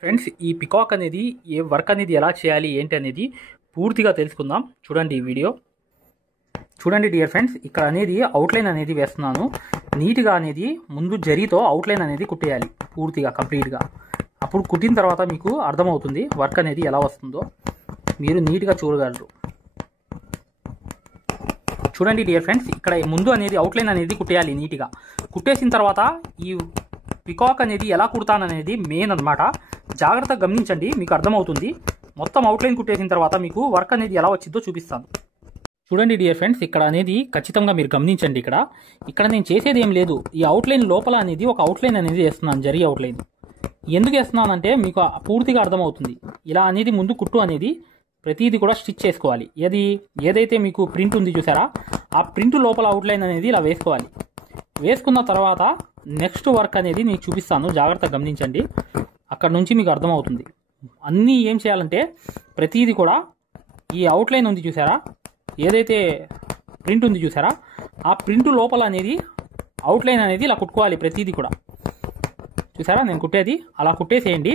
Friends ఈ peacock అనేది ఏ work అనేది ఎలా చేయాలి ఏంటి అనేది పూర్తిగా తెలుసుకుందాం. చూడండి ఈ వీడియో. చూడండి డియర్ ఫ్రెండ్స్, ఇక్కడ అనేది అవుట్లైన్ అనేది వేస్తున్నాను. నీట్గా అనేది ముందు జరీతో అవుట్లైన్ అనేది కుట్టేయాలి పూర్తిగా కంప్లీట్గా. అప్పుడు కుట్టిన తర్వాత మీకు అర్థమవుతుంది వర్క్ అనేది ఎలా వస్తుందో, మీరు నీట్గా చూడగలరు. చూడండి డియర్ ఫ్రెండ్స్, ఇక్కడ ముందు అనేది అవుట్లైన్ అనేది కుట్టేయాలి నీట్గా. కుట్టేసిన తర్వాత ఈ పికాక్ అనేది ఎలా కుడతాననేది మెయిన్ అనమాట. జాగ్రత్తగా గమనించండి, మీకు అర్థమవుతుంది. మొత్తం అవుట్లైన్ కుట్టేసిన తర్వాత మీకు వర్క్ అనేది ఎలా వచ్చిందో చూపిస్తాను. చూడండి డియర్ ఫ్రెండ్స్, ఇక్కడ అనేది ఖచ్చితంగా మీరు గమనించండి. ఇక్కడ నేను చేసేది ఏం లేదు. ఈ అవుట్లైన్ లోపల అనేది ఒక అవుట్లైన్ అనేది వేస్తున్నాను, జరీ అవుట్లైన్. ఎందుకు వేస్తున్నానంటే మీకు పూర్తిగా అర్థమవుతుంది. ఇలా అనేది ముందు కుట్టు అనేది ప్రతిదీ కూడా స్టిచ్ చేసుకోవాలి. ఏదైతే మీకు ప్రింట్ ఉంది చూసారా, ఆ ప్రింట్ లోపల అవుట్లైన్ అనేది ఇలా వేసుకోవాలి. వేసుకున్న తర్వాత నెక్స్ట్ వర్క్ అనేది నేను చూపిస్తాను, జాగ్రత్తగా గమనించండి. అక్కడ నుంచి మీకు అర్థమవుతుంది. అన్నీ ఏం చేయాలంటే ప్రతిదీ కూడా ఈ అవుట్లైన్ ఉంది చూసారా, ఏదైతే ప్రింట్ ఉంది చూసారా, ఆ ప్రింట్ లోపల అనేది అవుట్లైన్ అనేది ఇలా కుట్టుకోవాలి ప్రతిదీ కూడా. చూసారా నేను కుట్టేది అలా కుట్టేసేయండి.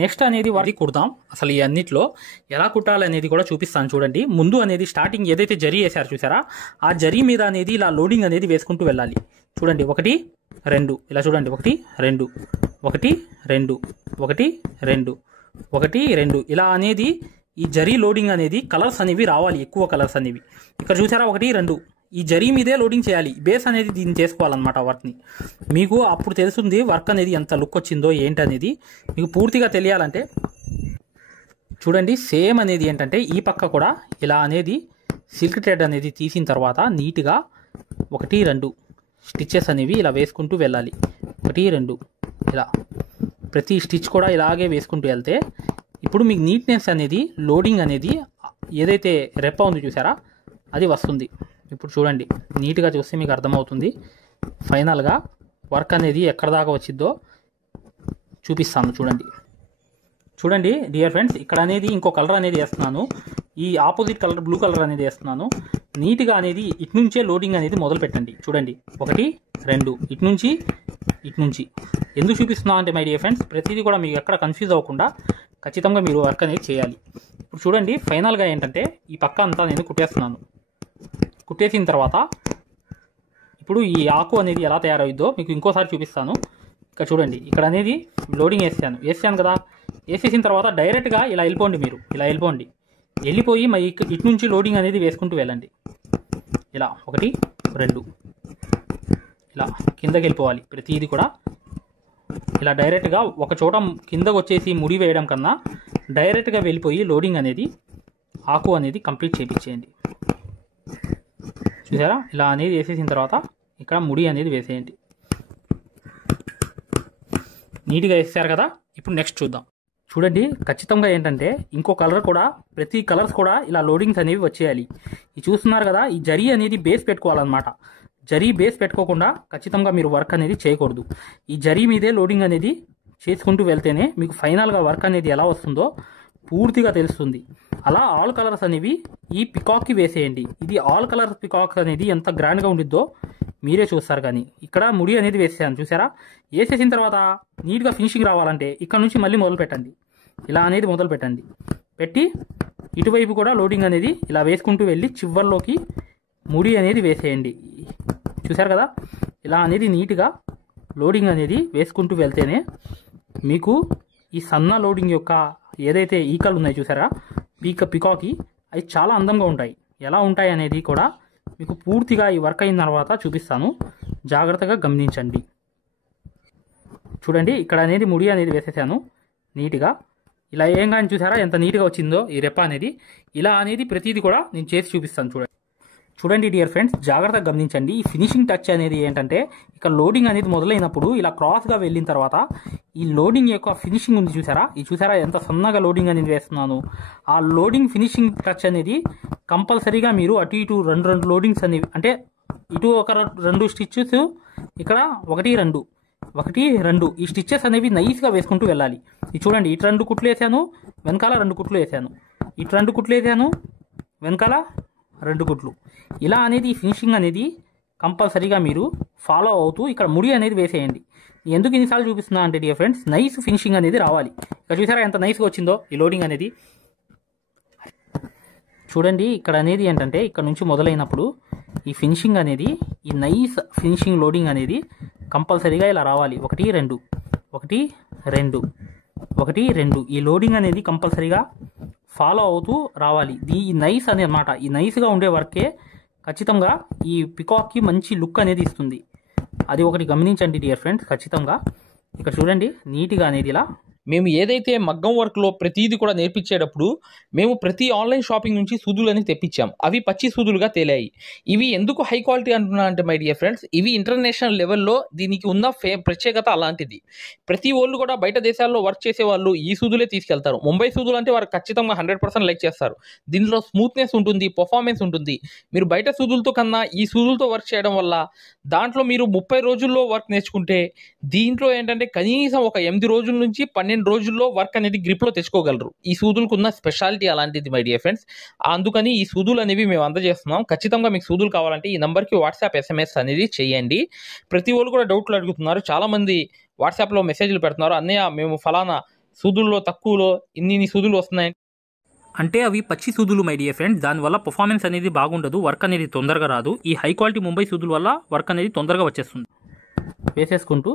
నెక్స్ట్ అనేది వారికి కుడతాం. అసలు ఈ అన్నిట్లో ఎలా కుట్టాలనేది కూడా చూపిస్తాను. చూడండి, ముందు అనేది స్టార్టింగ్ ఏదైతే జరీ వేసారు చూసారా, ఆ జరీ మీద అనేది ఇలా లోడింగ్ అనేది వేసుకుంటూ వెళ్ళాలి. చూడండి 1 2 ఇలా చూడండి, 1 2 1 2 1 2 1 2 ఇలా అనేది ఈ జరీ లోడింగ్ అనేది కలర్స్ అనేవి రావాలి, ఎక్కువ కలర్స్ అనేవి. ఇక్కడ చూసారా 1 2 ఈ జరీ మీదే లోడింగ్ చేయాలి. బేస్ అనేది దీన్ని చేసుకోవాలన్నమాట వర్క్ని. మీకు అప్పుడు తెలుస్తుంది వర్క్ అనేది ఎంత లుక్ వచ్చిందో ఏంటనేది. మీకు పూర్తిగా తెలియాలంటే చూడండి, సేమ్ అనేది ఏంటంటే ఈ పక్క కూడా ఇలా అనేది సిల్క్ థ్రెడ్ అనేది తీసిన తర్వాత నీట్గా 1 2 స్టిచ్చెస్ అనేవి ఇలా వేసుకుంటూ వెళ్ళాలి. 1 2 ఇలా ప్రతి స్టిచ్ కూడా ఇలాగే వేసుకుంటూ వెళ్తే ఇప్పుడు మీకు నీట్నెస్ అనేది లోడింగ్ అనేది ఏదైతే రెప్ప ఉంది చూసారా అది వస్తుంది. ఇప్పుడు చూడండి, నీట్గా చూస్తే మీకు అర్థమవుతుంది. ఫైనల్గా వర్క్ అనేది ఎక్కడ దాకా వచ్చిందో చూపిస్తాను. చూడండి డియర్ ఫ్రెండ్స్, ఇక్కడ అనేది ఇంకో కలర్ అనేది వేస్తున్నాను. ఈ ఆపోజిట్ కలర్ బ్లూ కలర్ అనేది వేస్తున్నాను. నీట్గా అనేది ఇటు నుంచే లోడింగ్ అనేది మొదలు పెట్టండి. చూడండి 1 2 ఇటు నుంచి ఎందుకు చూపిస్తున్నా అంటే మై డియర్ ఫ్రెండ్స్, ప్రతిదీ కూడా మీకు ఎక్కడ కన్ఫ్యూజ్ అవ్వకుండా ఖచ్చితంగా మీరు వర్క్ అనేది చేయాలి. ఇప్పుడు చూడండి ఫైనల్గా ఏంటంటే ఈ పక్క అంతా నేను కుట్టేస్తున్నాను. కుట్టేసిన తర్వాత ఇప్పుడు ఈ ఆకు అనేది ఎలా తయారవుద్దో మీకు ఇంకోసారి చూపిస్తాను. ఇక్కడ చూడండి, ఇక్కడ అనేది లోడింగ్ వేసాను కదా. వేసేసిన తర్వాత డైరెక్ట్గా ఇలా వెళ్ళిపోండి. మీరు ఇలా వెళ్ళిపోయి మరి ఇటు నుంచి లోడింగ్ అనేది వేసుకుంటూ వెళ్ళండి. ఇలా 1 2 ఇలా కిందకి వెళ్ళిపోవాలి. ప్రతిదీ కూడా ఇలా డైరెక్ట్గా ఒక చోట కిందకు వచ్చేసి ముడి వేయడం కన్నా డైరెక్ట్గా వెళ్ళిపోయి లోడింగ్ అనేది ఆకు అనేది కంప్లీట్ చేయించేయండి. చూసారా, ఇలా అనేది వేసేసిన తర్వాత ఇక్కడ ముడి అనేది వేసేయండి. నీట్గా వేసారు కదా. ఇప్పుడు నెక్స్ట్ చూద్దాం. చూడండి ఖచ్చితంగా ఏంటంటే ఇంకో కలర్ కూడా, ప్రతి కలర్స్ కూడా ఇలా లోడింగ్స్ అనేవి వచ్చేయాలి. ఇది చూస్తున్నారు కదా, ఈ జరీ అనేది బేస్ పెట్టుకోవాలన్నమాట. జరీ బేస్ పెట్టుకోకుండా ఖచ్చితంగా మీరు వర్క్ అనేది చేయకూడదు. ఈ జరీ మీదే లోడింగ్ అనేది చేసుకుంటూ వెళ్తేనే మీకు ఫైనల్గా వర్క్ అనేది ఎలా వస్తుందో పూర్తిగా తెలుస్తుంది. అలా ఆల్ కలర్స్ అనేవి ఈ పికాక్కి వేసేయండి. ఇది ఆల్ కలర్ పికాక్ అనేది ఎంత గ్రాండ్గా ఉండిద్దో మీరే చూస్తారు. కానీ ఇక్కడ ముడి అనేది వేసేసాను చూసారా. వేసేసిన తర్వాత నీట్గా ఫినిషింగ్ రావాలంటే ఇక్కడ నుంచి మళ్ళీ మొదలు పెట్టండి. ఇలా అనేది మొదలు పెట్టి ఇటువైపు కూడా లోడింగ్ అనేది ఇలా వేసుకుంటూ వెళ్ళి చివర్లోకి ముడి అనేది వేసేయండి. చూసారు కదా, ఇలా అనేది నీట్గా లోడింగ్ అనేది వేసుకుంటూ వెళ్తేనే మీకు ఈ సన్న లోడింగ్ యొక్క ఏదైతే ఈకలు ఉన్నాయి చూసారా పికాకి, అవి చాలా అందంగా ఉంటాయి. ఎలా ఉంటాయి అనేది కూడా మీకు పూర్తిగా ఈ వర్క్ అయిన తర్వాత చూపిస్తాను, జాగ్రత్తగా గమనించండి. చూడండి, ఇక్కడ అనేది ముడి అనేది వేసేసాను నీట్గా. ఇలా ఏం కానీ చూసారా ఎంత నీట్గా వచ్చిందో ఈ రెప్ప అనేది. ఇలా అనేది ప్రతిదీ కూడా నేను చేసి చూపిస్తాను. చూడండి డియర్ ఫ్రెండ్స్, జాగ్రత్తగా గమనించండి. ఈ ఫినిషింగ్ టచ్ అనేది ఏంటంటే ఇక్కడ లోడింగ్ అనేది మొదలైనప్పుడు ఇలా క్రాస్గా వెళ్ళిన తర్వాత ఈ లోడింగ్ యొక్క ఫినిషింగ్ ఉంది చూసారా, ఈ చూసారా ఎంత సన్నగా లోడింగ్ అనేది వేస్తున్నాను. ఆ లోడింగ్ ఫినిషింగ్ టచ్ అనేది కంపల్సరీగా మీరు అటు ఇటు 2 లోడింగ్స్ అనేవి, అంటే ఇటు ఒక 2 స్టిచ్చెస్, ఇక్కడ 1 2 ఈ స్టిచ్చెస్ అనేవి నైస్గా వేసుకుంటూ వెళ్ళాలి. ఇది చూడండి, ఇటు 2 కుట్లు వేసాను, వెనకాల 2 కుట్లు వేసాను, ఇటు 2 కుట్లు వేసాను, వెనకాల 2 కుట్లు. ఇలా అనేది ఫినిషింగ్ అనేది కంపల్సరీగా మీరు ఫాలో అవుతూ ఇక్కడ ముడి అనేది వేసేయండి. ఎందుకు ఇన్నిసార్లు చూపిస్తున్నా అంటే డియర్ ఫ్రెండ్స్, నైస్ ఫినిషింగ్ అనేది రావాలి. ఇక్కడ ఇక్కడ చూసారా ఎంత నైస్గా వచ్చిందో ఈ లోడింగ్ అనేది. చూడండి ఇక్కడ అనేది ఏంటంటే ఇక్కడ నుంచి మొదలైనప్పుడు ఈ ఫినిషింగ్ అనేది, ఈ నైస్ ఫినిషింగ్ లోడింగ్ అనేది కంపల్సరీగా ఇలా రావాలి. 1 2 1 2 1 2 ఈ లోడింగ్ అనేది కంపల్సరీగా ఫాలో అవుతూ రావాలి. ఈ నైస్ అనే అన్నమాట, ఈ నైస్గా ఉండే వర్కే ఖచ్చితంగా ఈ పికాక్కి మంచి లుక్ అనేది ఇస్తుంది. అది ఒకటి గమనించండి డియర్ ఫ్రెండ్స్ ఖచ్చితంగా. ఇక్కడ చూడండి నీట్గా అనేది ఇలా మేము ఏదైతే మగ్గం వర్క్లో ప్రతిదీ కూడా నేర్పించేటప్పుడు మేము ప్రతి ఆన్లైన్ షాపింగ్ నుంచి సూదులని తెప్పించాం. అవి పచ్చి సూదులుగా తేలాయి. ఇవి ఎందుకు హై క్వాలిటీ అంటున్నా అంటే మై డియర్ ఫ్రెండ్స్, ఇవి ఇంటర్నేషనల్ లెవెల్లో దీనికి ఉన్న ప్రత్యేకత అలాంటిది. ప్రతి వాళ్ళు కూడా బయట దేశాల్లో వర్క్ చేసే వాళ్ళు ఈ సూదులే తీసుకెళ్తారు. ముంబై సూదులు అంటే వారు ఖచ్చితంగా 100% లైక్ చేస్తారు. దీనిలో స్మూత్నెస్ ఉంటుంది, పర్ఫార్మెన్స్ ఉంటుంది. మీరు బయట సూదులతో కన్నా ఈ సూదులతో వర్క్ చేయడం వల్ల దాంట్లో మీరు 30 రోజుల్లో వర్క్ నేర్చుకుంటే దీంట్లో ఏంటంటే కనీసం ఒక 8 రోజుల నుంచి 12 రోజుల్లో వర్క్ అనేది గ్రిప్లో తెచ్చుకోగలరు. ఈ సూదులకు ఉన్న స్పెషాలిటీ అలాంటిది మై డియర్ ఫ్రెండ్స్. అందుకని ఈ సూదులు అనేవి మేము అందజేస్తున్నాం. ఖచ్చితంగా మీకు సూదులు కావాలంటే ఈ నెంబర్కి వాట్సాప్ SMS అనేది చేయండి. ప్రతి వాళ్ళు కూడా డౌట్లు అడుగుతున్నారు. చాలామంది వాట్సాప్లో మెసేజ్లు పెడుతున్నారు, అన్నయ్య మేము ఫలానా సూదుల్లో తక్కువలో ఇన్ని సూదులు వస్తున్నాయి అంటే అవి పచ్చి సూదులు మై డియర్ ఫ్రెండ్స్. దానివల్ల పర్ఫార్మెన్స్ అనేది బాగుండదు, వర్క్ అనేది తొందరగా రాదు. ఈ హై క్వాలిటీ ముంబై సూదుల వల్ల వర్క్ అనేది తొందరగా వచ్చేస్తుంది. వేసేసుకుంటూ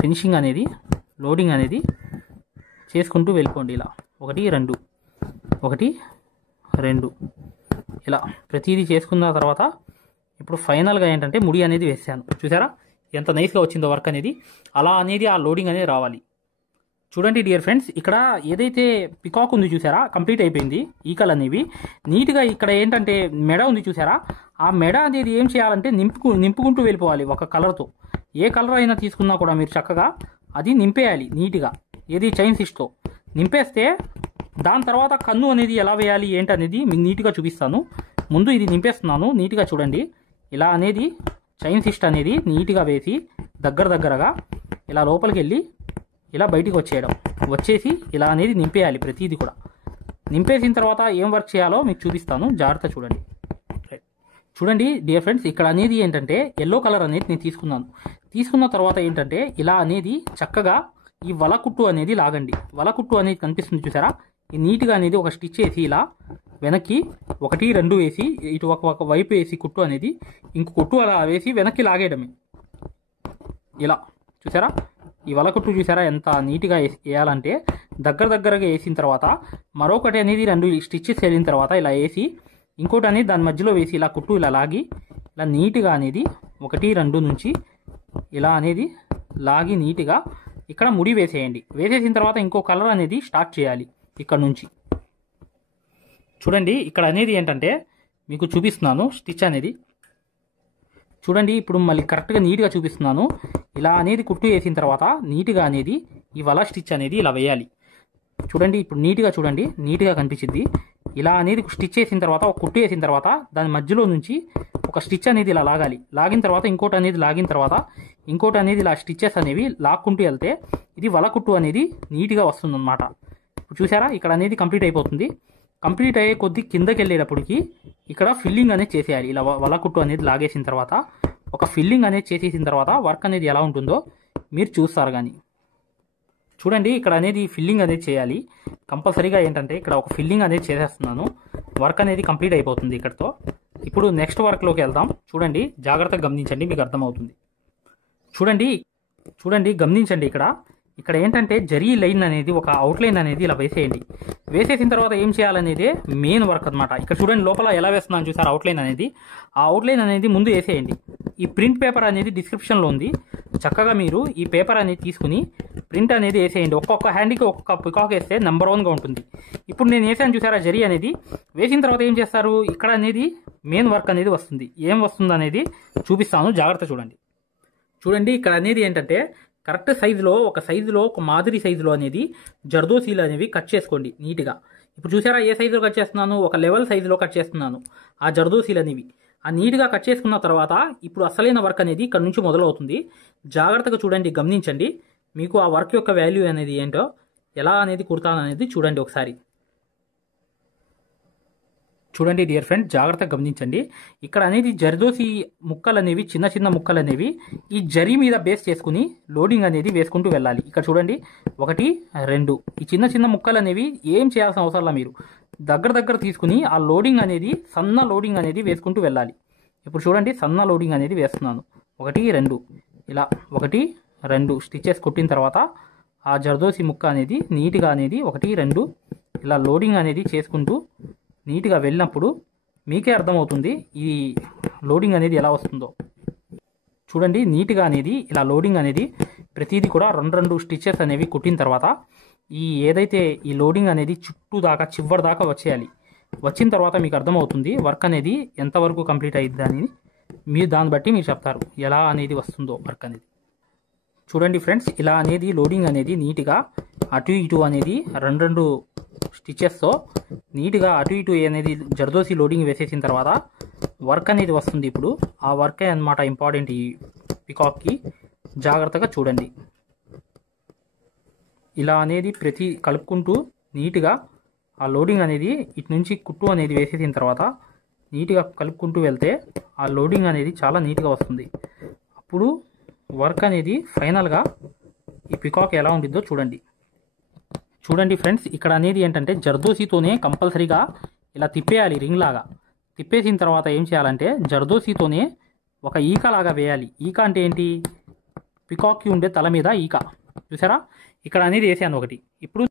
ఫినిషింగ్ అనేది, లోడింగ్ అనేది చేసుకుంటూ వెళ్ళిపోండి. ఇలా 1 2 1 2 ఇలా ప్రతిదీ చేసుకున్న తర్వాత ఇప్పుడు ఫైనల్గా ఏంటంటే ముడి అనేది వేసాను. చూసారా ఎంత నైస్గా వచ్చిందో వర్క్ అనేది. అలా అనేది ఆ లోడింగ్ అనేది రావాలి. చూడండి డియర్ ఫ్రెండ్స్, ఇక్కడ ఏదైతే పికాక్ ఉంది చూసారా కంప్లీట్ అయిపోయింది. ఈకలు అనేవి నీట్గా ఇక్కడ ఏంటంటే మెడ ఉంది చూసారా, ఆ మెడ అనేది ఏం చేయాలంటే నింపుకుంటూ వెళ్ళిపోవాలి ఒక కలర్తో. ఏ కలర్ అయినా తీసుకున్నా కూడా మీరు చక్కగా అది నింపేయాలి నీట్గా. ఏది చైన్ సిస్ట్తో నింపేస్తే దాని తర్వాత కన్ను అనేది ఎలా వేయాలి ఏంటనేది మీకు నీట్గా చూపిస్తాను. ముందు ఇది నింపేస్తున్నాను నీట్గా చూడండి. ఇలా అనేది చైన్ సిస్ట్ అనేది నీట్గా వేసి దగ్గరగా ఇలా లోపలికి వెళ్ళి ఇలా బయటికి వచ్చేసి ఇలా అనేది నింపేయాలి. ప్రతిదీ కూడా నింపేసిన తర్వాత ఏం వర్క్ చేయాలో మీకు చూపిస్తాను, జాగ్రత్త చూడండి. చూడండి డియర్ ఫ్రెండ్స్, ఇక్కడ అనేది ఏంటంటే ఎల్లో కలర్ అనేది నేను తీసుకున్న తర్వాత ఏంటంటే ఇలా అనేది చక్కగా ఈ వలకుట్టు అనేది లాగండి. వలకుట్టు అనేది కనిపిస్తుంది చూసారా, ఈ నీట్గా అనేది ఒక స్టిచ్ వేసి ఇలా వెనక్కి 1 2 వేసి ఇటు ఒక వైపు వేసి కుట్టు అనేది ఇంకో కుట్టు అలా వేసి వెనక్కి లాగేయడమే. ఇలా చూసారా ఈ వలకుట్టు చూసారా ఎంత నీట్గా వేయాలంటే దగ్గరగా వేసిన తర్వాత మరొకటి అనేది 2 స్టిచ్చెస్ వెళ్ళిన తర్వాత ఇలా వేసి ఇంకోటి అనేది దాని మధ్యలో వేసి ఇలా కుట్టు ఇలా లాగి ఇలా నీట్గా అనేది 1 2 నుంచి ఇలా అనేది లాగి నీట్గా ఇక్కడ ముడి వేసేయండి. వేసేసిన తర్వాత ఇంకో కలర్ అనేది స్టార్ట్ చేయాలి ఇక్కడ నుంచి. చూడండి ఇక్కడ అనేది ఏంటంటే మీకు చూపిస్తున్నాను స్టిచ్ అనేది. చూడండి ఇప్పుడు మళ్ళీ కరెక్ట్గా నీట్గా చూపిస్తున్నాను. ఇలా అనేది కుట్టు వేసిన తర్వాత నీట్గా అనేది ఈ వల స్టిచ్ అనేది ఇలా వేయాలి. చూడండి ఇప్పుడు నీట్గా చూడండి, నీట్గా కనిపించింది. ఇలా అనేది స్టిచ్ వేసిన తర్వాత ఒక కుట్టు వేసిన తర్వాత దాని మధ్యలో నుంచి ఒక స్టిచ్ అనేది ఇలా లాగాలి. లాగిన తర్వాత ఇంకోటి అనేది లాగిన తర్వాత ఇంకోటి అనేది ఇలా స్టిచ్చెస్ అనేవి లాక్కుంటూ వెళ్తే ఇది వల కుట్టు అనేది నీట్గా వస్తుందన్నమాట. ఇప్పుడు చూసారా ఇక్కడ అనేది కంప్లీట్ అయిపోతుంది. కంప్లీట్ అయ్యే కొద్ది కిందకి వెళ్ళేటప్పటికి ఇక్కడ ఫిల్లింగ్ అనేది చేసేయాలి. ఇలా వల కుట్టు అనేది లాగేసిన తర్వాత ఒక ఫిల్లింగ్ అనేది చేసేసిన తర్వాత వర్క్ అనేది ఎలా ఉంటుందో మీరు చూస్తారు. కానీ చూడండి ఇక్కడ అనేది ఫిల్లింగ్ అనేది చేయాలి కంపల్సరీగా. ఏంటంటే ఇక్కడ ఒక ఫిల్లింగ్ అనేది చేసేస్తున్నాను, వర్క్ అనేది కంప్లీట్ అయిపోతుంది ఇక్కడతో. ఇప్పుడు నెక్స్ట్ వర్క్లోకి వెళ్దాం. చూడండి జాగ్రత్తగా గమనించండి, మీకు అర్థమవుతుంది. చూడండి గమనించండి. ఇక్కడ ఏంటంటే జరీ లైన్ అనేది ఒక అవుట్లైన్ అనేది ఇలా వేసేయండి. వేసేసిన తర్వాత ఏం చేయాలనేది మెయిన్ వర్క్ అనమాట. ఇక్కడ చూడండి లోపల ఎలా వేస్తున్నాను చూసారు అవుట్లైన్ అనేది. ఆ అవుట్లైన్ అనేది ముందు వేసేయండి. ఈ ప్రింట్ పేపర్ అనేది డిస్క్రిప్షన్లో ఉంది. చక్కగా మీరు ఈ పేపర్ అనేది తీసుకుని ప్రింట్ అనేది వేసేయండి. ఒక్కొక్క హ్యాండ్కి ఒక్కొక్క పికాక్ వేస్తే నెంబర్ 1గా ఉంటుంది. ఇప్పుడు నేను వేసాను చూసారా జరీ అనేది. వేసిన తర్వాత ఏం చేస్తారు ఇక్కడ అనేది మెయిన్ వర్క్ అనేది వస్తుంది. ఏం వస్తుంది అనేది చూపిస్తాను, జాగ్రత్త చూడండి. చూడండి ఇక్కడ అనేది ఏంటంటే కరెక్ట్ సైజులో ఒక మాదిరి సైజులో అనేది జర్దోసీలు అనేవి కట్ చేసుకోండి నీట్గా. ఇప్పుడు చూసారా ఏ సైజులో కట్ చేస్తున్నాను, ఒక లెవెల్ సైజులో కట్ చేస్తున్నాను ఆ జర్దోసీలు అనేవి. ఆ నీట్గా కట్ చేసుకున్న తర్వాత ఇప్పుడు అసలైన వర్క్ అనేది ఇక్కడ నుంచి మొదలవుతుంది. జాగ్రత్తగా చూడండి, గమనించండి. మీకు ఆ వర్క్ యొక్క వాల్యూ అనేది ఏంటో ఎలా అనేది కుడతాను అనేది చూడండి ఒకసారి. చూడండి డియర్ ఫ్రెండ్, జాగ్రత్తగా గమనించండి. ఇక్కడ అనేది జర్దోసి ముక్కలు అనేవి చిన్న చిన్న ముక్కలు అనేవి ఈ జరీ మీద బేస్ చేసుకుని లోడింగ్ అనేది వేసుకుంటూ వెళ్ళాలి. ఇక్కడ చూడండి 1 2 ఈ చిన్న చిన్న ముక్కలు అనేవి ఏం చేయాల్సిన అవసరం లేదు. మీరు దగ్గర తీసుకుని ఆ లోడింగ్ అనేది సన్న లోడింగ్ అనేది వేసుకుంటూ వెళ్ళాలి. ఇప్పుడు చూడండి సన్న లోడింగ్ అనేది వేస్తున్నాను. 1 2 ఇలా 1 2 స్టిచెస్ కొట్టిన తర్వాత ఆ జర్దోసి ముక్క అనేది నీట్గా అనేది 1 2 ఇలా లోడింగ్ అనేది చేసుకుంటూ నీట్గా వెళ్ళినప్పుడు మీకే అర్థమవుతుంది ఈ లోడింగ్ అనేది ఎలా వస్తుందో. చూడండి నీట్గా అనేది ఇలా లోడింగ్ అనేది ప్రతిదీ కూడా 2 స్టిచెస్ అనేవి కుట్టిన తర్వాత ఏదైతే ఈ లోడింగ్ అనేది చుట్టూ దాకా చివరి దాకా వచ్చేయాలి. వచ్చిన తర్వాత మీకు అర్థమవుతుంది వర్క్ అనేది ఎంతవరకు కంప్లీట్ అయ్యింది అని. మీరు దాన్ని బట్టి మీరు చెప్తారు ఎలా అనేది వస్తుందో వర్క్ అనేది. చూడండి ఫ్రెండ్స్, ఇలా అనేది లోడింగ్ అనేది నీట్గా అటు ఇటు అనేది 2 స్టిచెస్తో నీట్గా అటు ఇటు అనేది జర్దోసి లోడింగ్ వేసేసిన తర్వాత వర్క్ అనేది వస్తుంది. ఇప్పుడు ఆ వర్కే అన్నమాట ఇంపార్టెంట్ ఈ పికాక్కి. జాగ్రత్తగా చూడండి. ఇలా అనేది ప్రతి కలుపుకుంటూ నీట్గా ఆ లోడింగ్ అనేది ఇటు నుంచి కుట్టు అనేది వేసేసిన తర్వాత నీట్గా కలుపుకుంటూ వెళ్తే ఆ లోడింగ్ అనేది చాలా నీట్గా వస్తుంది. అప్పుడు వర్క్ అనేది ఫైనల్గా ఈ పికాక్ ఎలా ఉంటుందో చూడండి. చూడండి ఫ్రెండ్స్, ఇక్కడ అనేది ఏంటంటే జర్దోసితోనే కంపల్సరీగా ఇలా తిప్పేయాలి. రింగ్ లాగా తిప్పేసిన తర్వాత ఏం చేయాలంటే జర్దోసితోనే ఒక ఈక లాగా వేయాలి. ఈక అంటే ఏంటి? పికాక్కి ఉండే తల మీద ఈక. చూసారా, ఇక్కడ అనేది వేసాను ఒకటి. ఇప్పుడు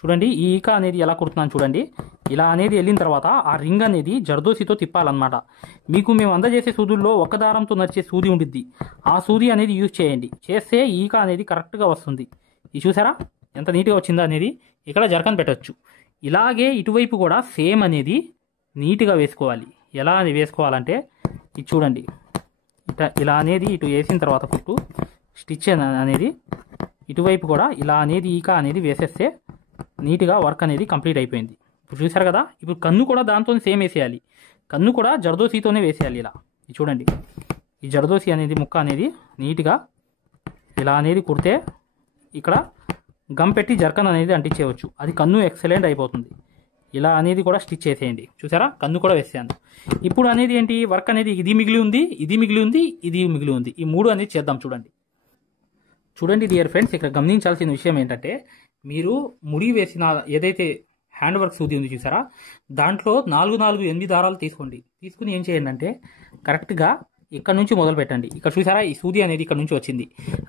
చూడండి ఈ ఈక అనేది ఎలా కుడుతున్నాను చూడండి. ఇలా అనేది వెళ్ళిన తర్వాత ఆ రింగ్ అనేది జర్దోసితో తిప్పాలన్నమాట. మీకు మేము అందజేసే సూదుల్లో ఒక దారంతో నడిచే సూది ఉంటుంది. ఆ సూది అనేది యూజ్ చేయండి. చేస్తే ఈక అనేది కరెక్ట్గా వస్తుంది. ఇది చూసారా ఎంత నీట్గా వచ్చిందో అనేది. ఇక్కడ జరకన్ పెట్టచ్చు. ఇలాగే ఇటువైపు కూడా సేమ్ అనేది నీట్గా వేసుకోవాలి. ఎలా అని వేసుకోవాలంటే ఇది చూడండి. ఇలా అనేది ఇటు వేసిన తర్వాత కుట్టు స్టిచ్ అనేది ఇటువైపు కూడా ఇలా అనేది ఈక అనేది వేసేస్తే నీట్గా వర్క్ అనేది కంప్లీట్ అయిపోయింది. ఇప్పుడు చూసారు కదా. ఇప్పుడు కన్ను కూడా దాంతో సేమ్ వేసేయాలి. కన్ను కూడా జర్దోసితోనే వేసేయాలి. ఇలా చూడండి ఈ జర్దోసి అనేది ముక్క అనేది నీట్గా ఇలా అనేది కుడితే ఇక్కడ గమ్ పెట్టి జర్కన్ అనేది అంటించేయవచ్చు. అది కన్ను ఎక్సలెంట్ అయిపోతుంది. ఇలా అనేది కూడా స్టిచ్ చేసేయండి. చూసారా కన్ను కూడా వేసాను. ఇప్పుడు అనేది ఏంటి వర్క్ అనేది ఇది మిగిలి ఉంది, ఇది మిగిలి ఉంది, ఇది మిగిలి ఉంది. ఈ 3 అనేది చేద్దాం. చూడండి డియర్ ఫ్రెండ్స్, ఇక్కడ గమనించాల్సిన విషయం ఏంటంటే మీరు ముడి వేసిన ఏదైతే హ్యాండ్ వర్క్ సూది ఉంది చూసారా, దాంట్లో 4 4 8 దారాలు తీసుకోండి. తీసుకుని ఏం చేయండి అంటే కరెక్ట్గా ఇక్కడ నుంచి మొదలు పెట్టండి. ఇక్కడ చూసారా ఈ సూది అనేది ఇక్కడ నుంచి వచ్చింది.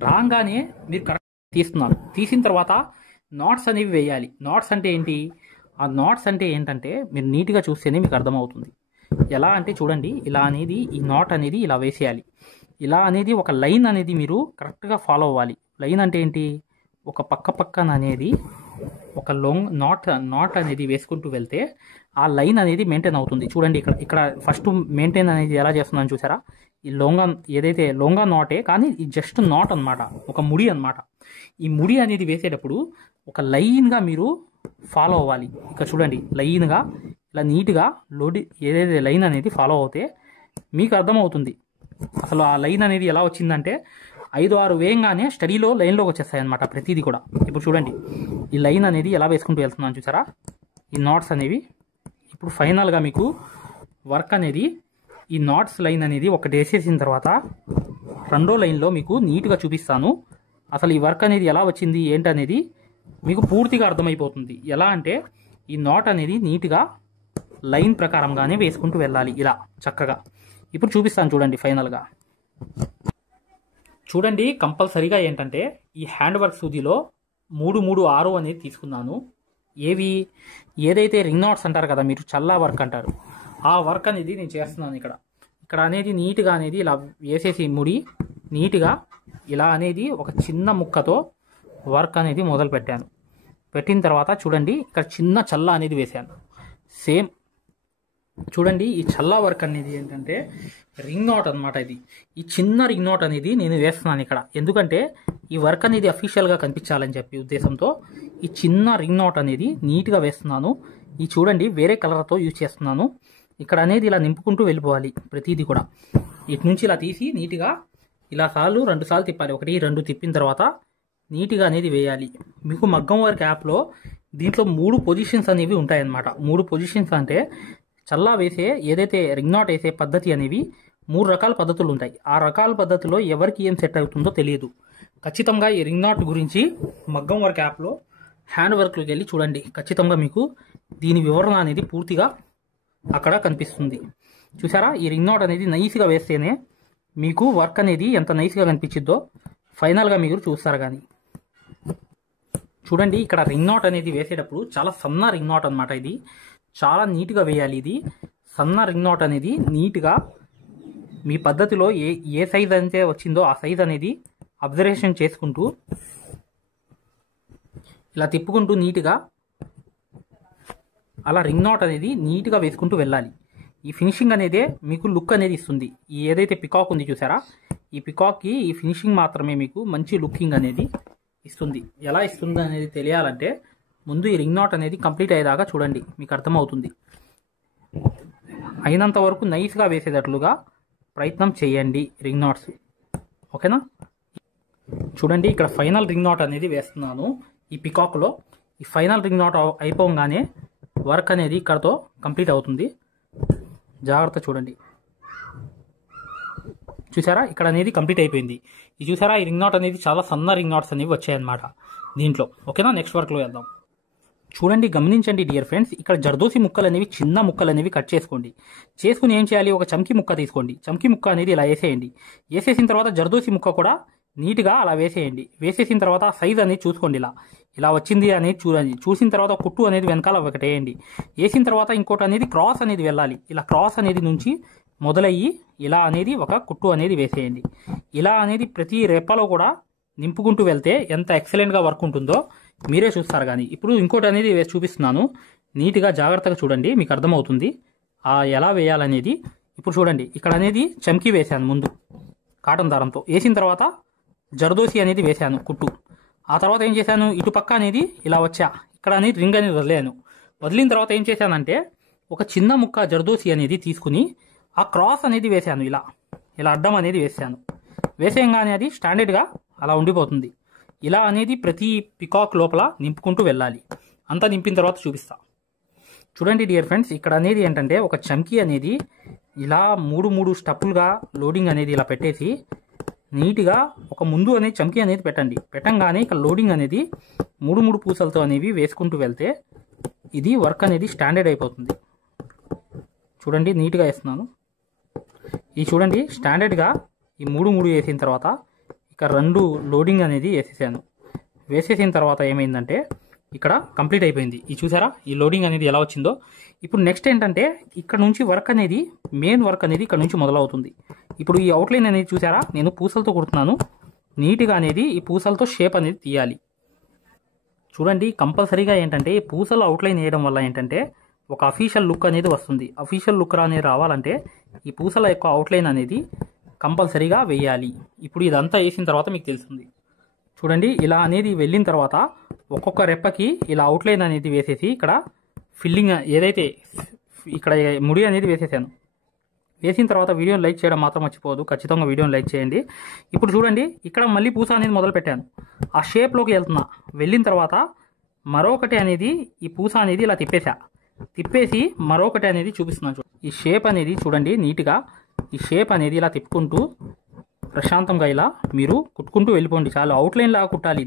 రాగానే మీరు కరెక్ట్ తీస్తున్నారు. తీసిన తర్వాత నాట్స్ అనేవి వేయాలి. నాట్స్ అంటే ఏంటి? ఆ నాట్స్ అంటే ఏంటంటే మీరు నీట్గా చూస్తేనే మీకు అర్థమవుతుంది. ఎలా అంటే చూడండి ఇలా అనేది ఈ నాట్ అనేది ఇలా వేసేయాలి. ఇలా అనేది ఒక లైన్ అనేది మీరు కరెక్ట్గా ఫాలో అవ్వాలి. లైన్ అంటే ఏంటి? ఒక పక్కన అనేది ఒక నాట్ అనేది వేసుకుంటూ వెళ్తే ఆ లైన్ అనేది మెయింటైన్ అవుతుంది. చూడండి ఇక్కడ ఫస్ట్ మెయింటైన్ అనేది ఎలా చేస్తున్నాను చూసారా. ఈ ఏదైతే లొంగా నాటే కానీ ఈ జస్ట్ నాట్ అన్నమాట, ఒక ముడి అన్నమాట. ఈ ముడి అనేది వేసేటప్పుడు ఒక లైన్గా మీరు ఫాలో అవ్వాలి. ఇక్కడ చూడండి లైన్గా ఇలా నీట్గా ఏదైతే లైన్ అనేది ఫాలో అవుతే మీకు అర్థమవుతుంది అసలు ఆ లైన్ అనేది ఎలా వచ్చిందంటే 5 6 వేయంగానే స్టడీలో లైన్లోకి వచ్చేస్తాయి అనమాట ప్రతిదీ కూడా. ఇప్పుడు చూడండి ఈ లైన్ అనేది ఎలా వేసుకుంటూ వెళ్తున్నాను చూసారా ఈ నాట్స్ అనేవి. ఇప్పుడు ఫైనల్గా మీకు వర్క్ అనేది ఈ నాట్స్ లైన్ అనేది ఒకటి వేసేసిన తర్వాత రెండో లైన్లో మీకు నీట్గా చూపిస్తాను. అసలు ఈ వర్క్ అనేది ఎలా వచ్చింది ఏంటనేది మీకు పూర్తిగా అర్థమైపోతుంది. ఎలా అంటే ఈ నాట్ అనేది నీట్గా లైన్ ప్రకారంగానే వేసుకుంటూ వెళ్ళాలి ఇలా చక్కగా. ఇప్పుడు చూపిస్తాను చూడండి ఫైనల్గా. చూడండి కంపల్సరీగా ఏంటంటే ఈ హ్యాండ్ వర్క్ సూదిలో 3 3 6 అనేది తీసుకున్నాను. ఏదైతే రింగ్ నాట్స్ అంటారు కదా మీరు, చల్లా వర్క్ అంటారు, ఆ వర్క్ అనేది నేను చేస్తున్నాను. ఇక్కడ అనేది నీట్గా అనేది ఇలా వేసేసి ముడి నీట్గా ఇలా అనేది ఒక చిన్న ముక్కతో వర్క్ అనేది మొదలు పెట్టాను. పెట్టిన తర్వాత చూడండి ఇక్కడ చిన్న చల్లా అనేది వేశాను. సేమ్ చూడండి ఈ చల్లా వర్క్ అనేది ఏంటంటే రింగ్ నాట్ అనమాట. ఈ చిన్న రింగ్ నాట్ అనేది నేను వేస్తున్నాను ఇక్కడ. ఎందుకంటే ఈ వర్క్ అనేది అఫీషియల్గా కనిపించాలని చెప్పి ఉద్దేశంతో ఈ చిన్న రింగ్ నాట్ అనేది నీట్గా వేస్తున్నాను. ఈ చూడండి వేరే కలర్తో యూజ్ చేస్తున్నాను. ఇక్కడ అనేది ఇలా నింపుకుంటూ వెళ్ళిపోవాలి ప్రతిదీ కూడా. ఇటు నుంచి ఇలా తీసి నీట్గా ఇలా 2 సార్లు తిప్పాలి. 1 2 తిప్పిన తర్వాత నీట్గా అనేది వేయాలి. మీకు మగ్గం వర్క్ యాప్లో దీంట్లో 3 పొజిషన్స్ అనేవి ఉంటాయన్నమాట. 3 పొజిషన్స్ అంటే చల్లా వేసే ఏదైతే రింగ్ నాట్ వేసే పద్ధతి అనేవి 3 రకాల పద్ధతులు ఉంటాయి. ఆ రకాల పద్ధతిలో ఎవరికి ఏం సెట్ అవుతుందో తెలియదు. ఖచ్చితంగా ఈ రింగ్ నాట్ గురించి మగ్గం వర్క్ యాప్లో హ్యాండ్ వర్క్లోకి వెళ్ళి చూడండి. ఖచ్చితంగా మీకు దీని వివరణ అనేది పూర్తిగా అక్కడ కనిపిస్తుంది. చూసారా, ఈ రింగ్ నాట్ అనేది నైస్గా వేస్తేనే మీకు వర్క్ అనేది ఎంత నైస్గా కనిపించిద్దో ఫైనల్గా మీరు చూస్తారు. కానీ చూడండి, ఇక్కడ రింగ్ నాట్ అనేది వేసేటప్పుడు చాలా సన్న రింగ్ నాట్ అనమాట. ఇది చాలా నీట్గా వేయాలి. ఇది సన్న రింగ్ నాట్ అనేది నీట్గా మీ పద్ధతిలో ఏ సైజ్ అయితే వచ్చిందో ఆ సైజ్ అనేది అబ్జర్వేషన్ చేసుకుంటూ ఇలా తిప్పుకుంటూ నీట్గా అలా రింగ్ నాట్ అనేది నీట్గా వేసుకుంటూ వెళ్ళాలి. ఈ ఫినిషింగ్ అనేది మీకు లుక్ అనేది ఇస్తుంది. ఈ ఏదైతే పికాక్ ఉంది చూసారా, ఈ పికాక్కి ఈ ఫినిషింగ్ మాత్రమే మీకు మంచి లుకింగ్ అనేది ఇస్తుంది. ఎలా ఇస్తుంది అనేది తెలియాలంటే ముందు ఈ రింగ్ నాట్ అనేది కంప్లీట్ అయ్యేదాకా చూడండి, మీకు అర్థమవుతుంది. అయినంత వరకు నైస్గా వేసేటట్లుగా ప్రయత్నం చేయండి రింగ్ నాట్స్. ఓకేనా? చూడండి, ఇక్కడ ఫైనల్ రింగ్ నాట్ అనేది వేస్తున్నాను ఈ పికాక్లో. ఈ ఫైనల్ రింగ్ నాట్ అయిపోగానే వర్క్ అనేది ఇక్కడతో కంప్లీట్ అవుతుంది. జాగ్రత్త చూడండి. చూసారా, ఇక్కడ అనేది కంప్లీట్ అయిపోయింది. ఇది చూసారా, ఈ రింగ్ నాట్ అనేది చాలా సన్న రింగ్ నాట్స్ అనేవి వచ్చాయన్నమాట దీంట్లో. ఓకేనా? నెక్స్ట్ వర్క్లో వెళ్దాం. చూడండి, గమనించండి డియర్ ఫ్రెండ్స్, ఇక్కడ జర్దోసి ముక్కలు అనేవి చిన్న ముక్కలు అనేవి కట్ చేసుకోండి. చేసుకుని ఏం చేయాలి, ఒక చమ్కీ ముక్క తీసుకోండి. చమ్కీ ముక్క అనేది ఇలా వేసేయండి. వేసేసిన తర్వాత జర్దోసి ముక్క కూడా నీట్గా అలా వేసేయండి. వేసేసిన తర్వాత సైజ్ అనేది చూసుకోండి. ఇలా వచ్చింది అనేది చూడండి. చూసిన తర్వాత కుట్టు అనేది వెనకాల ఒకటి వేయండి. వేసిన తర్వాత ఇంకోటి అనేది క్రాస్ అనేది వెళ్ళాలి. ఇలా క్రాస్ అనేది నుంచి మొదలయ్యి ఇలా అనేది ఒక కుట్టు అనేది వేసేయండి. ఇలా అనేది ప్రతి రెప్పలో కూడా నింపుకుంటూ వెళ్తే ఎంత ఎక్సలెంట్గా వర్క్ ఉంటుందో మీరే చూస్తారు. కానీ ఇప్పుడు ఇంకోటి అనేది వేసి చూపిస్తున్నాను. నీట్గా జాగ్రత్తగా చూడండి, మీకు అర్థమవుతుంది ఎలా వేయాలనేది. ఇప్పుడు చూడండి, ఇక్కడ అనేది చమ్కీ వేసాను ముందు కాటన్ దారంతో. వేసిన తర్వాత జర్దోసి అనేది వేసాను కుట్టు. ఆ తర్వాత ఏం చేశాను, ఇటు పక్క అనేది ఇలా వచ్చా, ఇక్కడ అనేది రింగ్ అనేది వదిలేను. వదిలిన తర్వాత ఏం చేశానంటే ఒక చిన్న ముక్క జర్దోసి అనేది తీసుకుని ఆ క్రాస్ అనేది వేసాను. ఇలా అడ్డం అనేది వేసాను. వేసేయంగానే అది స్టాండర్డ్గా అలా ఉండిపోతుంది. ఇలా అనేది ప్రతి పికాక్ లోపల నింపుకుంటూ వెళ్ళాలి. అంతా నింపిన తర్వాత చూపిస్తా. చూడండి డియర్ ఫ్రెండ్స్, ఇక్కడ అనేది ఏంటంటే ఒక చమ్కీ అనేది ఇలా మూడు స్టెప్పులుగా లోడింగ్ అనేది ఇలా పెట్టేసి నీట్గా ఒక ముందు అనేది చమ్కీ అనేది పెట్టండి. పెట్టంగానే ఇక్కడ లోడింగ్ అనేది మూడు పూసలతో అనేవి వేసుకుంటూ వెళ్తే ఇది వర్క్ అనేది స్టాండర్డ్ అయిపోతుంది. చూడండి, నీట్గా వేస్తున్నాను. ఇది చూడండి, స్టాండర్డ్గా ఈ మూడు వేసిన తర్వాత ఇక్కడ 2 లోడింగ్ అనేది వేసేసాను. వేసేసిన తర్వాత ఏమైందంటే ఇక్కడ కంప్లీట్ అయిపోయింది. ఇది చూసారా, ఈ లోడింగ్ అనేది ఎలా వచ్చిందో. ఇప్పుడు నెక్స్ట్ ఏంటంటే ఇక్కడ నుంచి వర్క్ అనేది మెయిన్ వర్క్ అనేది ఇక్కడ నుంచి మొదలవుతుంది. ఇప్పుడు ఈ అవుట్లైన్ అనేది చూసారా, నేను పూసలతో కుడుతున్నాను. నీట్గా అనేది ఈ పూసలతో షేప్ అనేది తీయాలి. చూడండి, కంపల్సరీగా ఏంటంటే ఈ పూసలు అవుట్లైన్ వేయడం వల్ల ఏంటంటే ఒక అఫీషియల్ లుక్ అనేది వస్తుంది. అఫీషియల్ లుక్ అనేది రావాలంటే ఈ పూసల యొక్క అవుట్లైన్ అనేది కంపల్సరీగా వేయాలి. ఇప్పుడు ఇదంతా వేసిన తర్వాత మీకు తెలుస్తుంది. చూడండి, ఇలా అనేది వెళ్ళిన తర్వాత ఒక్కొక్క రెప్పకి ఇలా అవుట్లైన్ అనేది వేసేసి ఇక్కడ ఫిల్లింగ్ ఏదైతే ఇక్కడ ముడి అనేది వేసేసాను. వేసిన తర్వాత వీడియోని లైక్ చేయడం మాత్రం మర్చిపోవద్దు. ఖచ్చితంగా వీడియోని లైక్ చేయండి. ఇప్పుడు చూడండి, ఇక్కడ మళ్ళీ పూస అనేది మొదలు పెట్టాను. ఆ షేప్లోకి వెళ్తున్నా. వెళ్ళిన తర్వాత మరొకటి అనేది ఈ పూస అనేది ఇలా తిప్పేసి మరొకటి అనేది చూపిస్తున్నాను. ఈ షేప్ అనేది చూడండి, నీట్గా ఈ షేప్ అనేది ఇలా తిప్పుకుంటూ ప్రశాంతంగా ఇలా మీరు కుట్టుకుంటూ వెళ్ళిపోండి. చాలా అవుట్లైన్ లాగా కుట్టాలి.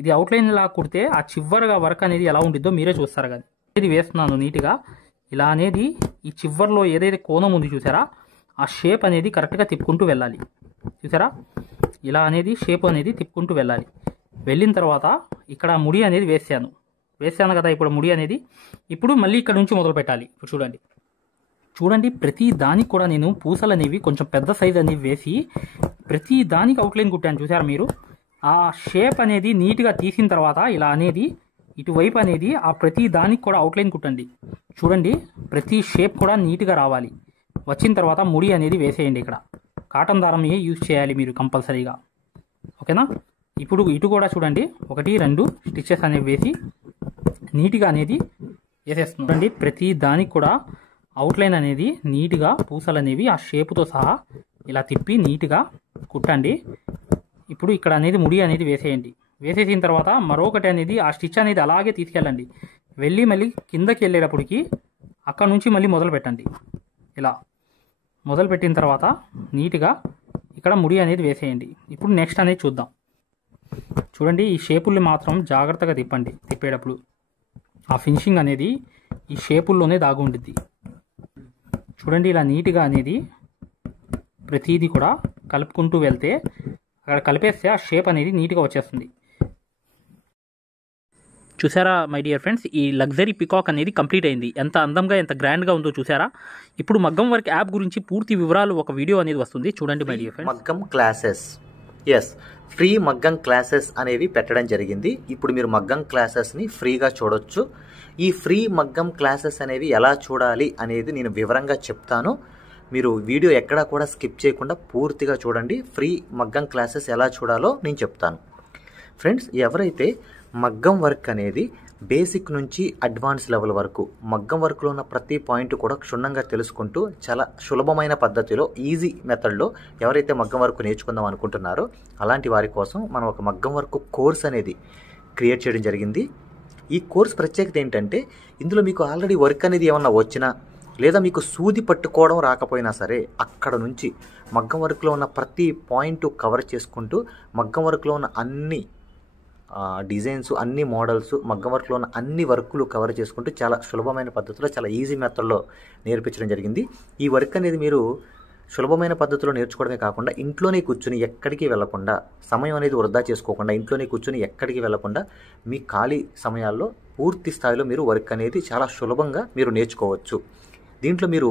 ఇది అవుట్లైన్ లాగా కుడితే ఆ చివరిగా వర్క్ అనేది ఎలా ఉండిద్దో మీరే చూస్తారు. కానీ ఇది వేస్తున్నాను నీట్గా. ఇలా అనేది ఈ చివర్లో ఏదైతే కోణం ఉంది చూసారా, ఆ షేప్ అనేది కరెక్ట్గా తిప్పుకుంటూ వెళ్ళాలి. చూసారా, ఇలా అనేది షేప్ అనేది తిప్పుకుంటూ వెళ్ళాలి. వెళ్ళిన తర్వాత ఇక్కడ ముడి అనేది వేసాను కదా. ఇప్పుడు ముడి అనేది ఇప్పుడు మళ్ళీ ఇక్కడ నుంచి మొదలు పెట్టాలి. ఇప్పుడు చూడండి, ప్రతి దానికి కూడా నేను పూసలు అనేవి కొంచెం పెద్ద సైజ్ అనేవి వేసి ప్రతి దానికి అవుట్లైన్ కుట్టాను. చూసారా మీరు, ఆ షేప్ అనేది నీట్గా తీసిన తర్వాత ఇలా అనేది ఇటువైపు అనేది ఆ ప్రతి దానికి కూడా అవుట్లైన్ కుట్టండి. చూడండి, ప్రతి షేప్ కూడా నీట్గా రావాలి. వచ్చిన తర్వాత ముడి అనేది వేసేయండి. ఇక్కడ కాటన్ దారం యూజ్ చేయాలి మీరు కంపల్సరీగా. ఓకేనా? ఇప్పుడు ఇటు కూడా చూడండి, 1, 2 స్టిచెస్ అనేవి వేసి నీట్గా అనేది వేసేస్తున్నాం. చూడండి, ప్రతి దానికి కూడా అవుట్లైన్ అనేది నీట్గా పూసలు అనేవి ఆ షేపుతో సహా ఇలా తిప్పి నీట్గా కుట్టండి. ఇప్పుడు ఇక్కడ అనేది ముడి అనేది వేసేయండి. వేసేసిన తర్వాత మరొకటి అనేది ఆ స్టిచ్ అనేది అలాగే తీసుకెళ్ళండి. వెళ్ళి మళ్ళీ కిందకి వెళ్ళేటప్పటికి అక్కడ నుంచి మళ్ళీ మొదలు పెట్టండి. ఇలా మొదలు పెట్టిన తర్వాత నీట్గా ఇక్కడ ముడి అనేది వేసేయండి. ఇప్పుడు నెక్స్ట్ అనేది చూద్దాం. చూడండి, ఈ షేపుల్ని మాత్రం జాగ్రత్తగా తిప్పండి. తిప్పేటప్పుడు ఆ ఫినిషింగ్ అనేది ఈ షేపుల్లోనే దాగి ఉండిద్ది. చూడండి, ఇలా నీట్గా అనేది ప్రతిదీ కూడా కలుపుకుంటూ వెళ్తే అక్కడ కలిపేస్తే ఆ షేప్ అనేది నీట్గా వచ్చేస్తుంది. చూసారా మై డియర్ ఫ్రెండ్స్, ఈ లగ్జరీ పికాక్ అనేది కంప్లీట్ అయింది. ఎంత అందంగా ఎంత గ్రాండ్గా ఉందో చూసారా. ఇప్పుడు మగ్గం వర్క్ యాప్ గురించి పూర్తి వివరాలు ఒక వీడియో అనేది వస్తుంది, చూడండి మై డియర్ ఫ్రెండ్స్. మగ్గం క్లాసెస్, ఎస్, ఫ్రీ మగ్గం క్లాసెస్ అనేవి పెట్టడం జరిగింది. ఇప్పుడు మీరు మగ్గం క్లాసెస్ని ఫ్రీగా చూడొచ్చు. ఈ ఫ్రీ మగ్గం క్లాసెస్ అనేవి ఎలా చూడాలి అనేది నేను వివరంగా చెప్తాను. మీరు వీడియో ఎక్కడా కూడా స్కిప్ చేయకుండా పూర్తిగా చూడండి. ఫ్రీ మగ్గం క్లాసెస్ ఎలా చూడాలో నేను చెప్తాను. ఫ్రెండ్స్, ఎవరైతే మగ్గం వర్క్ అనేది బేసిక్ నుంచి అడ్వాన్స్ లెవెల్ వరకు మగ్గం వర్క్లో ఉన్న ప్రతి పాయింట్ కూడా క్షుణ్ణంగా తెలుసుకుంటూ చాలా సులభమైన పద్ధతిలో ఈజీ మెథడ్లో ఎవరైతే మగ్గం వర్క్ నేర్చుకుందాం అనుకుంటున్నారో అలాంటి వారి కోసం మనం ఒక మగ్గం వర్క్ కోర్స్ అనేది క్రియేట్ చేయడం జరిగింది. ఈ కోర్స్ ప్రత్యేకత ఏంటంటే ఇందులో మీకు ఆల్రెడీ వర్క్ అనేది ఏమన్నా వచ్చినా లేదా మీకు సూది పట్టుకోవడం రాకపోయినా సరే అక్కడ నుంచి మగ్గం వర్క్లో ఉన్న ప్రతి పాయింట్ కవర్ చేసుకుంటూ మగ్గం వర్క్లో ఉన్న అన్ని డిజైన్స్, అన్ని మోడల్స్, మగ్గం వర్క్లో ఉన్న అన్ని వర్కులు కవర్ చేసుకుంటూ చాలా సులభమైన పద్ధతిలో చాలా ఈజీ మెథడ్లో నేర్పించడం జరిగింది. ఈ వర్క్ అనేది మీరు సులభమైన పద్ధతిలో నేర్చుకోవడమే కాకుండా ఇంట్లోనే కూర్చుని ఎక్కడికి వెళ్లకుండా, సమయం అనేది వృధా చేసుకోకుండా ఇంట్లోనే కూర్చుని ఎక్కడికి వెళ్లకుండా మీ ఖాళీ సమయాల్లో పూర్తి స్థాయిలో మీరు వర్క్ అనేది చాలా సులభంగా మీరు నేర్చుకోవచ్చు. దీంట్లో మీరు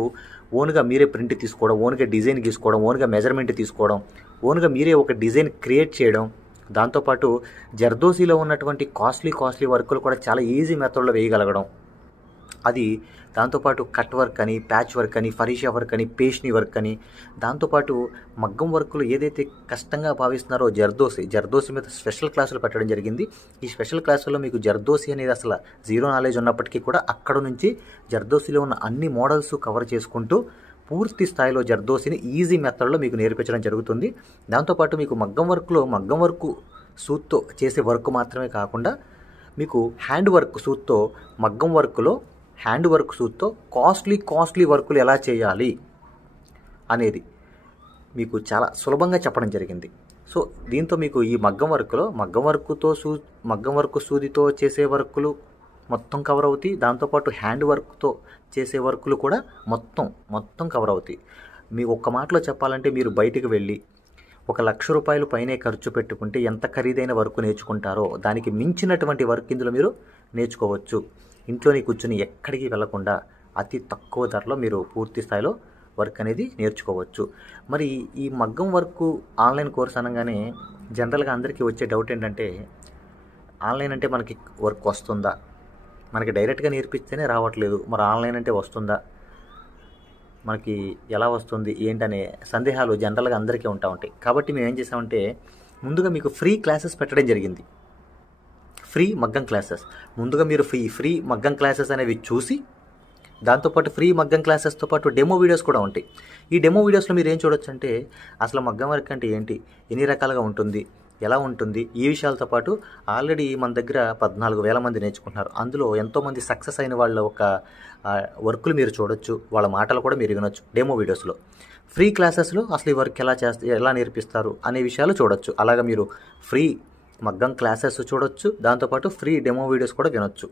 ఓన్గా మీరే ప్రింట్ తీసుకోవడం, ఓన్గా డిజైన్ గీసుకోవడం, ఓన్గా మెజర్మెంట్ తీసుకోవడం, ఓన్గా మీరే ఒక డిజైన్ క్రియేట్ చేయడం, దాంతోపాటు జర్దోసీలో ఉన్నటువంటి కాస్ట్లీ వర్కులు కూడా చాలా ఈజీ మెథడ్లో వేయగలగడం, అది దాంతోపాటు కట్ వర్క్ అని, ప్యాచ్ వర్క్ అని, ఫరీషా వర్క్ అని, పేష్ని వర్క్ అని, దాంతోపాటు మగ్గం వర్కులు ఏదైతే కష్టంగా భావిస్తున్నారో జర్దోసి మీద స్పెషల్ క్లాసులు పెట్టడం జరిగింది. ఈ స్పెషల్ క్లాసుల్లో మీకు జర్దోసి అనేది అసలు జీరో నాలెడ్జ్ ఉన్నప్పటికీ కూడా అక్కడ నుంచి జర్దోసిలో ఉన్న అన్ని మోడల్స్ కవర్ చేసుకుంటూ పూర్తి స్థాయిలో జర్దోసిని ఈజీ మెథడ్లో మీకు నేర్పించడం జరుగుతుంది. దాంతోపాటు మీకు మగ్గం వర్క్ సూత్తో చేసే వర్క్ మాత్రమే కాకుండా మీకు హ్యాండ్ వర్క్ సూత్తో, మగ్గం వర్క్లో హ్యాండ్ వర్క్ సూత్తో కాస్ట్లీ వర్కులు ఎలా చేయాలి అనేది మీకు చాలా సులభంగా చెప్పడం జరిగింది. సో దీంతో మీకు ఈ మగ్గం వర్క్ సూదితో చేసే వర్కులు మొత్తం కవర్ అవుతాయి. దాంతోపాటు హ్యాండ్ వర్క్తో చేసే వర్కులు కూడా మొత్తం కవర్ అవుతాయి. మీ ఒక్క మాటలో చెప్పాలంటే మీరు బయటికి వెళ్ళి 1,00,000 రూపాయలు పైనే ఖర్చు పెట్టుకుంటే ఎంత ఖరీదైన వర్క్ నేర్చుకుంటారో దానికి మించినటువంటి వర్క్ ఇందులో మీరు నేర్చుకోవచ్చు. ఇంట్లోనే కూర్చొని ఎక్కడికి వెళ్లకుండా అతి తక్కువ ధరలో మీరు పూర్తి స్థాయిలో వర్క్ అనేది నేర్చుకోవచ్చు. మరి ఈ మగ్గం వర్క్ ఆన్లైన్ కోర్స్ అనగానే జనరల్గా అందరికీ వచ్చే డౌట్ ఏంటంటే ఆన్లైన్ అంటే మనకి వర్క్ వస్తుందా, మనకి డైరెక్ట్గా నేర్పిస్తేనే రావట్లేదు, మరి ఆన్లైన్ అంటే వస్తుందా, మనకి ఎలా వస్తుంది ఏంటనే సందేహాలు జనరల్గా అందరికీ ఉంటాయి. కాబట్టి మేము ఏం చేసామంటే ముందుగా మీకు ఫ్రీ క్లాసెస్ పెట్టడం జరిగింది. ఫ్రీ మగ్గం క్లాసెస్ ముందుగా మీరు ఫ్రీ మగ్గం క్లాసెస్ అనేవి చూసి దాంతోపాటు ఫ్రీ మగ్గం క్లాసెస్తో పాటు డెమో వీడియోస్ కూడా ఉంటాయి. ఈ డెమో వీడియోస్లో మీరు ఏం చూడొచ్చు అంటే అసలు మగ్గం వర్క్ అంటే ఏంటి, ఎన్ని రకాలుగా ఉంటుంది, ఎలా ఉంటుంది, ఈ విషయాలతో పాటు ఆల్రెడీ మన దగ్గర 14,000 మంది నేర్చుకుంటున్నారు. అందులో ఎంతోమంది సక్సెస్ అయిన వాళ్ళ ఒక వర్కులు మీరు చూడొచ్చు, వాళ్ళ మాటలు కూడా మీరు వినొచ్చు డెమో వీడియోస్లో. ఫ్రీ క్లాసెస్లో అసలు ఈ వర్క్ ఎలా నేర్పిస్తారు అనే విషయాలు చూడొచ్చు. అలాగా మీరు ఫ్రీ మగ్గం క్లాసెస్ చూడొచ్చు, దాంతోపాటు ఫ్రీ డెమో వీడియోస్ కూడా వినొచ్చు.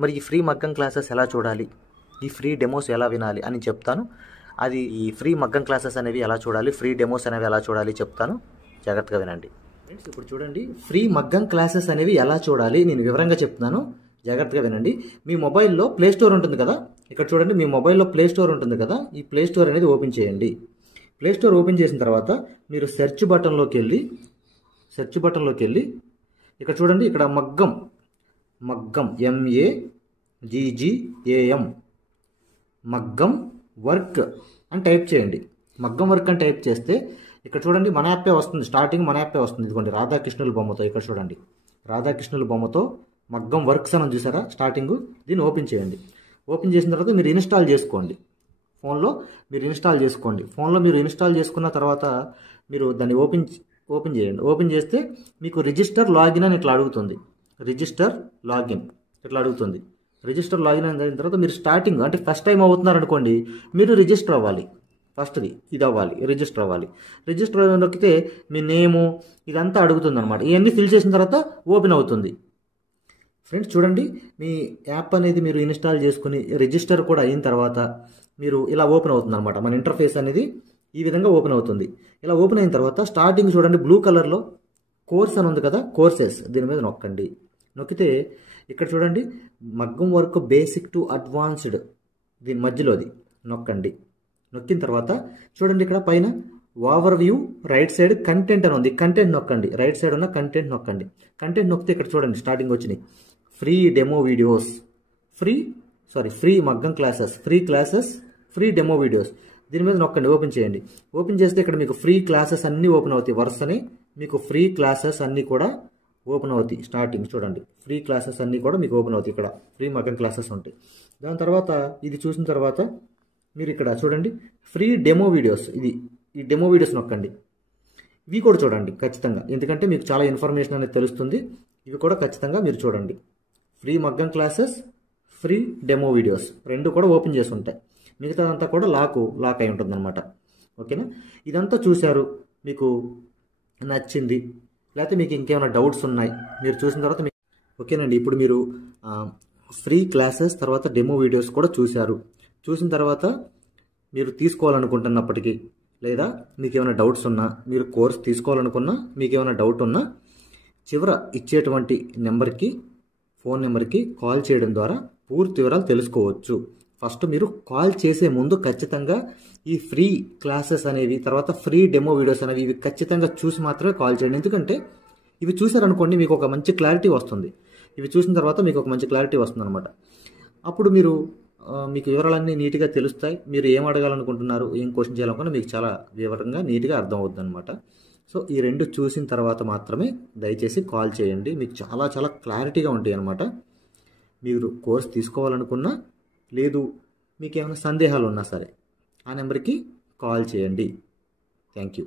మరి ఈ ఫ్రీ మగ్గం క్లాసెస్ ఎలా చూడాలి, ఈ ఫ్రీ డెమోస్ ఎలా వినాలి అని చెప్తాను. అది ఈ ఫ్రీ మగ్గం క్లాసెస్ అనేవి ఎలా చూడాలి, ఫ్రీ డెమోస్ అనేవి ఎలా చూడాలి చెప్తాను, జాగ్రత్తగా వినండి. ఫ్రెండ్స్, ఇప్పుడు చూడండి ఫ్రీ మగ్గం క్లాసెస్ అనేవి ఎలా చూడాలి నేను వివరంగా చెప్తున్నాను, జాగ్రత్తగా వినండి. మీ మొబైల్లో ప్లే స్టోర్ ఉంటుంది కదా, ఇక్కడ చూడండి మీ మొబైల్లో ప్లే స్టోర్ ఉంటుంది కదా, ఈ ప్లే స్టోర్ అనేది ఓపెన్ చేయండి. ప్లే స్టోర్ ఓపెన్ చేసిన తర్వాత మీరు సెర్చ్ బటన్లోకి వెళ్ళి ఇక్కడ చూడండి, ఇక్కడ మగ్గం MAGGAM మగ్గం వర్క్ అని టైప్ చేయండి. మగ్గం వర్క్ అని టైప్ చేస్తే ఇక్కడ చూడండి మన యాప్పే వస్తుంది, స్టార్టింగ్ మన యాప్పే వస్తుంది. ఇదిగోండి రాధాకృష్ణుల బొమ్మతో, ఇక్కడ చూడండి రాధాకృష్ణుల బొమ్మతో మగ్గం వర్క్స్ అని చూసారా స్టార్టింగ్, దీన్ని ఓపెన్ చేయండి. ఓపెన్ చేసిన తర్వాత మీరు ఇన్స్టాల్ చేసుకోండి. ఫోన్లో మీరు ఇన్స్టాల్ చేసుకున్న తర్వాత మీరు దాన్ని ఓపెన్ చేయండి. ఓపెన్ చేస్తే మీకు రిజిస్టర్ లాగిన్ అని ఇట్లా అడుగుతుంది, రిజిస్టర్ లాగిన్ ఇట్లా అడుగుతుంది. రిజిస్టర్ లాగిన్ అయిన తర్వాత మీరు స్టార్టింగ్ అంటే ఫస్ట్ టైం అవుతున్నారు అనుకోండి, మీరు రిజిస్టర్ అవ్వాలి. ఫస్ట్ది ఇది అవ్వాలి, రిజిస్టర్ అవ్వాలి. రిజిస్టర్ నొక్కితే మీ నేము ఇదంతా అడుగుతుంది అనమాట. ఇవన్నీ ఫిల్ చేసిన తర్వాత ఓపెన్ అవుతుంది. ఫ్రెండ్స్ చూడండి, మీ యాప్ అనేది మీరు ఇన్స్టాల్ చేసుకుని రిజిస్టర్ కూడా అయిన తర్వాత మీరు ఇలా ఓపెన్ అవుతుంది అనమాట. మన ఇంటర్ఫేస్ అనేది ఈ విధంగా ఓపెన్ అవుతుంది. ఇలా ఓపెన్ అయిన తర్వాత స్టార్టింగ్ చూడండి, బ్లూ కలర్లో కోర్స్ అని ఉంది కదా, కోర్సెస్, దీని మీద నొక్కండి. నొక్కితే ఇక్కడ చూడండి మగ్గం వర్క్ బేసిక్ టు అడ్వాన్స్డ్, దీని మధ్యలోది నొక్కండి. నొక్కిన తర్వాత చూడండి ఇక్కడ పైన over view right side content అని ఉంది. కంటెంట్ నొక్కండి. రైట్ సైడ్ ఉన్న కంటెంట్ నొక్కండి. కంటెంట్ నొక్కితే ఇక్కడ చూడండి స్టార్టింగ్ వచ్చినాయి ఫ్రీ డెమో వీడియోస్, ఫ్రీ మగ్గం క్లాసెస్, ఫ్రీ డెమో వీడియోస్. దీని మీద నొక్కండి, ఓపెన్ చేయండి. ఓపెన్ చేస్తే ఇక్కడ మీకు ఫ్రీ క్లాసెస్ అన్నీ ఓపెన్ అవుతాయి. వరుసనే మీకు ఫ్రీ క్లాసెస్ అన్నీ కూడా ఓపెన్ అవుతాయి. స్టార్టింగ్ చూడండి ఫ్రీ క్లాసెస్ అన్నీ కూడా మీకు ఓపెన్ అవుతాయి. ఇక్కడ ఫ్రీ మగ్గం క్లాసెస్ ఉంటాయి. దాని తర్వాత ఇది చూసిన తర్వాత మీరు ఇక్కడ చూడండి ఫ్రీ డెమో వీడియోస్, ఈ డెమో వీడియోస్ నొక్కండి. ఇవి కూడా చూడండి ఖచ్చితంగా, ఎందుకంటే మీకు చాలా ఇన్ఫర్మేషన్ అనేది తెలుస్తుంది. ఇవి కూడా ఖచ్చితంగా మీరు చూడండి. ఫ్రీ మగ్గం క్లాసెస్, ఫ్రీ డెమో వీడియోస్ రెండు కూడా ఓపెన్ చేసి ఉంటాయి. మిగతాదంతా కూడా లాక్ అయి ఉంటుంది అనమాట. ఓకేనా, ఇదంతా చూశారు, మీకు నచ్చింది, లేకపోతే మీకు ఇంకేమైనా డౌట్స్ ఉన్నాయి మీరు చూసిన తర్వాత ఓకేనండి. ఇప్పుడు మీరు ఫ్రీ క్లాసెస్ తర్వాత డెమో వీడియోస్ కూడా చూశారు. చూసిన తర్వాత మీరు తీసుకోవాలనుకుంటున్నప్పటికీ, లేదా మీకు ఏమైనా డౌట్స్ ఉన్నా, మీరు కోర్స్ తీసుకోవాలనుకున్నా, మీకు ఏమైనా డౌట్ ఉన్నా చివర ఇచ్చేటువంటి ఫోన్ నెంబర్కి కాల్ చేయడం ద్వారా పూర్తి వివరాలు తెలుసుకోవచ్చు. ఫస్ట్ మీరు కాల్ చేసే ముందు ఖచ్చితంగా ఈ ఫ్రీ క్లాసెస్ అనేవి, తర్వాత ఫ్రీ డెమో వీడియోస్ అనేవి ఇవి ఖచ్చితంగా చూసి మాత్రమే కాల్ చేయండి. ఎందుకంటే ఇవి చూసారనుకోండి మీకు ఒక మంచి క్లారిటీ వస్తుంది. ఇవి చూసిన తర్వాత మీకు ఒక మంచి క్లారిటీ వస్తుంది అనమాట. అప్పుడు మీకు వివరాలన్నీ నీట్గా తెలుస్తాయి. మీరు ఏం అడగాలనుకుంటున్నారు, ఏం క్వశ్చన్ చేయాలనుకున్నా మీకు చాలా వివరంగా నీట్గా అర్థం అవుతుంది అనమాట. సో ఈ రెండు చూసిన తర్వాత మాత్రమే దయచేసి కాల్ చేయండి. మీకు చాలా చాలా క్లారిటీగా ఉంటాయి అనమాట. మీరు కోర్స్ తీసుకోవాలనుకున్నా, లేదు మీకు ఏమైనా సందేహాలు ఉన్నా సరే ఆ నెంబర్కి కాల్ చేయండి. Thank you.